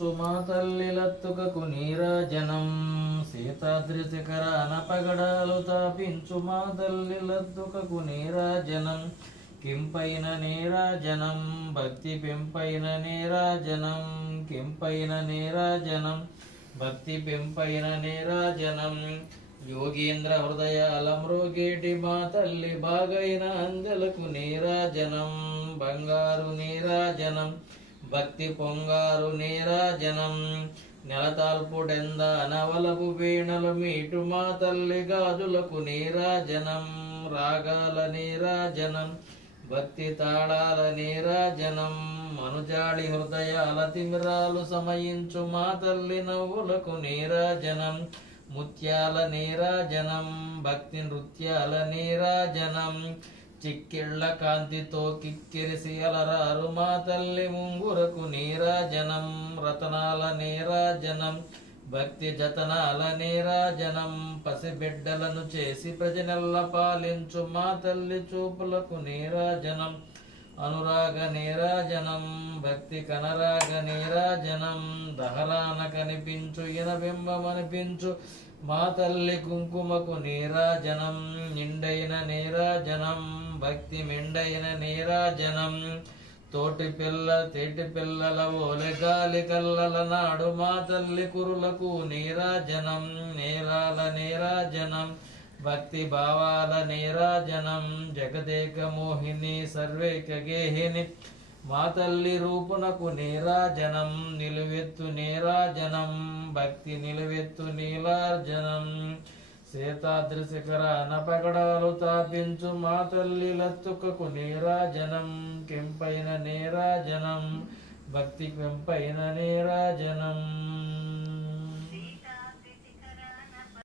సమయించు మా తల్లి లత్తుకకు నీరాజనం సీతాద్రి శిఖరాన పగడాలు తాపించు మా తల్లి లత్తుకకు నీరాజనం కింపైన నీరాజనం భక్తి పెంపైన నీరాజనం కింపైన నీరాజనం భక్తి పెంపైన నీరాజనం యోగీంద్ర హృదయాల మృగేటి మా తల్లి బాగైన అందెలకు నీరాజనం బంగారు నీరాజనం భక్తి పొంగారు నీరాజనం నెలతాల్పుడెంద నవలపు వీణలు మీటు మా తల్లి గాజులకు నీరాజనం రాగాల నీరాజనం భక్తి తాళాల నీరాజనం మనుజాడి హృదయాల తిమిరాలు సమయించు మా తల్లి నవ్వులకు నీరాజనం ముత్యాల నీరాజనం భక్తి నృత్యాల నీరాజనం చిక్కిళ్ళ కాంతితో కిక్కిరిసి అలరారు మా తల్లి ముంగురకు నీరాజనం రతనాల నీరాజనం భక్తి జతనాల నీరాజనం పసిబిడ్డలను చేసి ప్రజనెల్ల పాలించు మా తల్లి చూపులకు నీరాజనం అనురాగ నీరాజనం భక్తి కనరాగ నీరాజనం దహరాన కనిపించు ఇనబింబమనిపించు మా తల్లి కుంకుమకు నీరాజనం నిండైన నీరాజనం భక్తి మెండైన నీరాజనం తేటి పిల్లల ఓలె గాలి కల్లల నాడు మా తల్లి కురులకు నీరాజనం నీలాల నీరాజనం భక్తి భావాల నీరాజనం జగదేక మోహిని సర్వేక గేహిని మా తల్లి రూపునకు నీరాజనం నిలువెత్తు నీరాజనం భక్తి నిలువెత్తు నీలార్జనం సీతాద్రి శిఖరాన పగడాలు తాపించు మా తల్లి లత్తుకకు నీరాజనం కెంపైన నీరాజనం భక్తి పెంపైన నీరాజనం